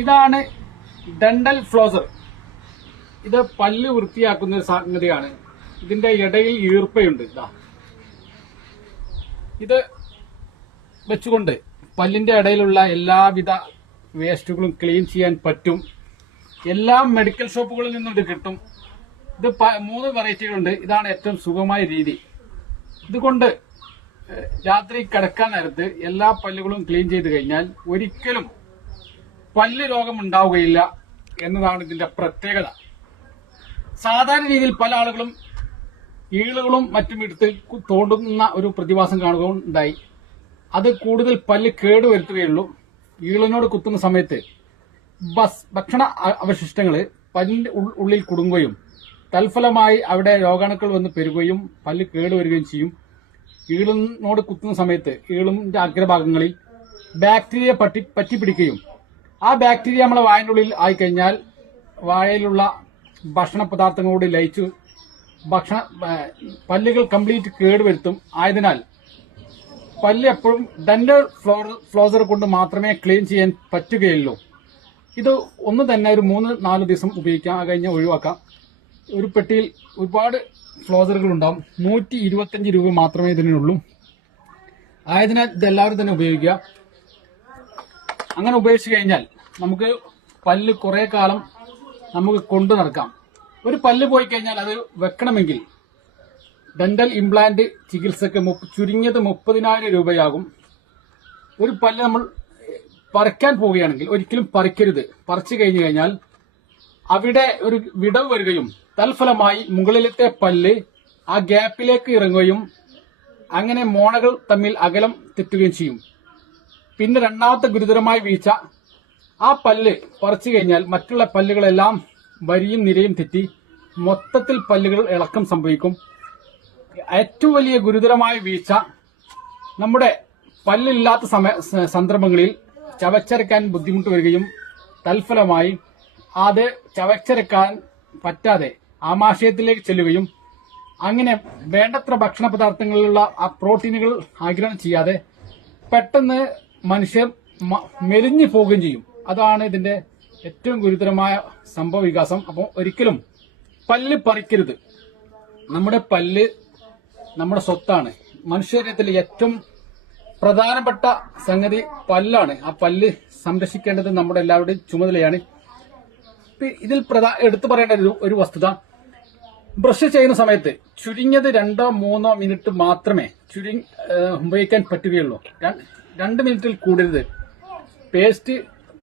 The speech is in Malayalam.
ഇതാണ് ഡെന്റൽ ഫ്ലോസർ. ഇത് പല്ല് വൃത്തിയാക്കുന്ന ഒരു സംഗതിയാണ്. ഇതിന്റെ ഇടയിൽ ഈർപ്പയുണ്ട്. ഇത് വെച്ചുകൊണ്ട് പല്ലിന്റെ ഇടയിലുള്ള എല്ലാവിധ വേസ്റ്റുകളും ക്ലീൻ ചെയ്യാൻ പറ്റും. എല്ലാ മെഡിക്കൽ ഷോപ്പുകളിൽ നിന്നും ഇത് കിട്ടും. ഇത് 3 വെറൈറ്റികളുണ്ട്. ഇതാണ് ഏറ്റവും സുഖമായ രീതി. ഇതുകൊണ്ട് രാത്രി കിടക്കാൻ നേരത്ത് എല്ലാ പല്ലുകളും ക്ലീൻ ചെയ്ത് കഴിഞ്ഞാൽ ഒരിക്കലും പല്ല് രോഗം ഉണ്ടാവുകയില്ല എന്നതാണ് ഇതിന്റെ പ്രത്യേകത. സാധാരണ രീതിയിൽ പല ആളുകളും ഈളുകളും മറ്റും എടുത്ത് തോണ്ടുന്ന ഒരു പ്രതിഭാസം കാണുകയുണ്ടായി. അത് കൂടുതൽ പല്ല് കേടുവരുത്തുകയുള്ളൂ. ഈളിനോട് കുത്തുന്ന സമയത്ത് ഭക്ഷണ അവശിഷ്ടങ്ങൾ പല്ലിന്റെ ഉള്ളിൽ കുടുങ്ങുകയും തൽഫലമായി അവിടെ രോഗാണുക്കൾ വന്ന് പെരുകുകയും പല്ല് കേടുവരികയും ചെയ്യും. ഈളിനോട് കുത്തുന്ന സമയത്ത് ഈളിന്റെ അഗ്രഭാഗങ്ങളിൽ ബാക്ടീരിയ പറ്റിപ്പിടിക്കുകയും ആ ബാക്ടീരിയ നമ്മളെ വായന്റെ ഉള്ളിൽ ആയിക്കഴിഞ്ഞാൽ വായയിലുള്ള ഭക്ഷണ പദാർത്ഥങ്ങളോട് ലയിച്ചു പല്ലുകൾ കംപ്ലീറ്റ് കേടുവരുത്തും. ആയതിനാൽ പല്ല് എപ്പോഴും ഡെന്റൽ ഫ്ലോസർ കൊണ്ട് മാത്രമേ ക്ലീൻ ചെയ്യാൻ പറ്റുകയുള്ളൂ. ഇത് ഒന്ന് തന്നെ ഒരു 3-4 ദിവസം ഉപയോഗിക്കാം, കഴിഞ്ഞാൽ ഒഴിവാക്കാം. ഒരു പെട്ടിയിൽ ഒരുപാട് ഫ്ലോസറുകൾ ഉണ്ടാവും. 125 രൂപ മാത്രമേ ഇതിനുള്ളൂ. ആയതിനാൽ ഇതെല്ലാവരും തന്നെ ഉപയോഗിക്കുക. അങ്ങനെ ഉപയോഗിച്ചു കഴിഞ്ഞാൽ നമുക്ക് പല്ല് കുറെ കാലം നമുക്ക് കൊണ്ടു നടക്കാം. ഒരു പല്ല് പോയി കഴിഞ്ഞാൽ അത് വെക്കണമെങ്കിൽ ഡെന്റൽ ഇംപ്ലാന്റ് ചികിത്സക്ക് ചുരുങ്ങിയത് 30,000 രൂപയാകും. ഒരു പല്ല് നമ്മൾ പറിക്കാൻ പോവുകയാണെങ്കിൽ ഒരിക്കലും പറിക്കരുത്. പറിച്ചു കഴിഞ്ഞു കഴിഞ്ഞാൽ അവിടെ ഒരു വിടവ് വരികയും തൽഫലമായി മുകളിലത്തെ പല്ല് ആ ഗ്യാപ്പിലേക്ക് ഇറങ്ങുകയും അങ്ങനെ മോണകൾ തമ്മിൽ അകലം തെറ്റുകയും ചെയ്യും. പിന്നെ രണ്ടാമത്തെ ഗുരുതരമായ വീഴ്ച, ആ പല്ല് പറിച്ചു കഴിഞ്ഞാൽ മറ്റുള്ള പല്ലുകളെല്ലാം വരിയും നിരയും തെറ്റി മൊത്തത്തിൽ പല്ലുകൾ ഇളക്കം സംഭവിക്കും. ഏറ്റവും വലിയ ഗുരുതരമായ വീഴ്ച, നമ്മുടെ പല്ലില്ലാത്ത സന്ദർഭങ്ങളിൽ ചവച്ചരക്കാൻ ബുദ്ധിമുട്ട് വരികയും തൽഫലമായി അത് ചവച്ചരക്കാൻ പറ്റാതെ ആമാശയത്തിലേക്ക് ചെല്ലുകയും അങ്ങനെ വേണ്ടത്ര ഭക്ഷണ പദാർത്ഥങ്ങളിലുള്ള ആ പ്രോട്ടീനുകൾ ആഗിരണം ചെയ്യാതെ പെട്ടെന്ന് മനുഷ്യർ മെലിഞ്ഞു പോവുകയും ചെയ്യും. അതാണ് ഇതിന്റെ ഏറ്റവും ഗുരുതരമായ സംഭവ വികാസം. അപ്പോൾ ഒരിക്കലും പല്ല് പറിക്കരുത്. നമ്മുടെ പല്ല് നമ്മുടെ സ്വത്താണ്. മനുഷ്യശരീരത്തിലെ ഏറ്റവും പ്രധാനപ്പെട്ട സംഗതി പല്ലാണ്. ആ പല്ല് സംരക്ഷിക്കേണ്ടത് നമ്മുടെ എല്ലാവരുടെയും ചുമതലയാണ്. ഇതിൽ എടുത്തു പറയേണ്ട ഒരു വസ്തുത, ബ്രഷ് ചെയ്യുന്ന സമയത്ത് ചുരുങ്ങിയത് 2-3 മിനിറ്റ് മാത്രമേ ഉപയോഗിക്കാൻ പറ്റുകയുള്ളൂ. 2 മിനിറ്റിൽ കൂടരുത്. പേസ്റ്റ്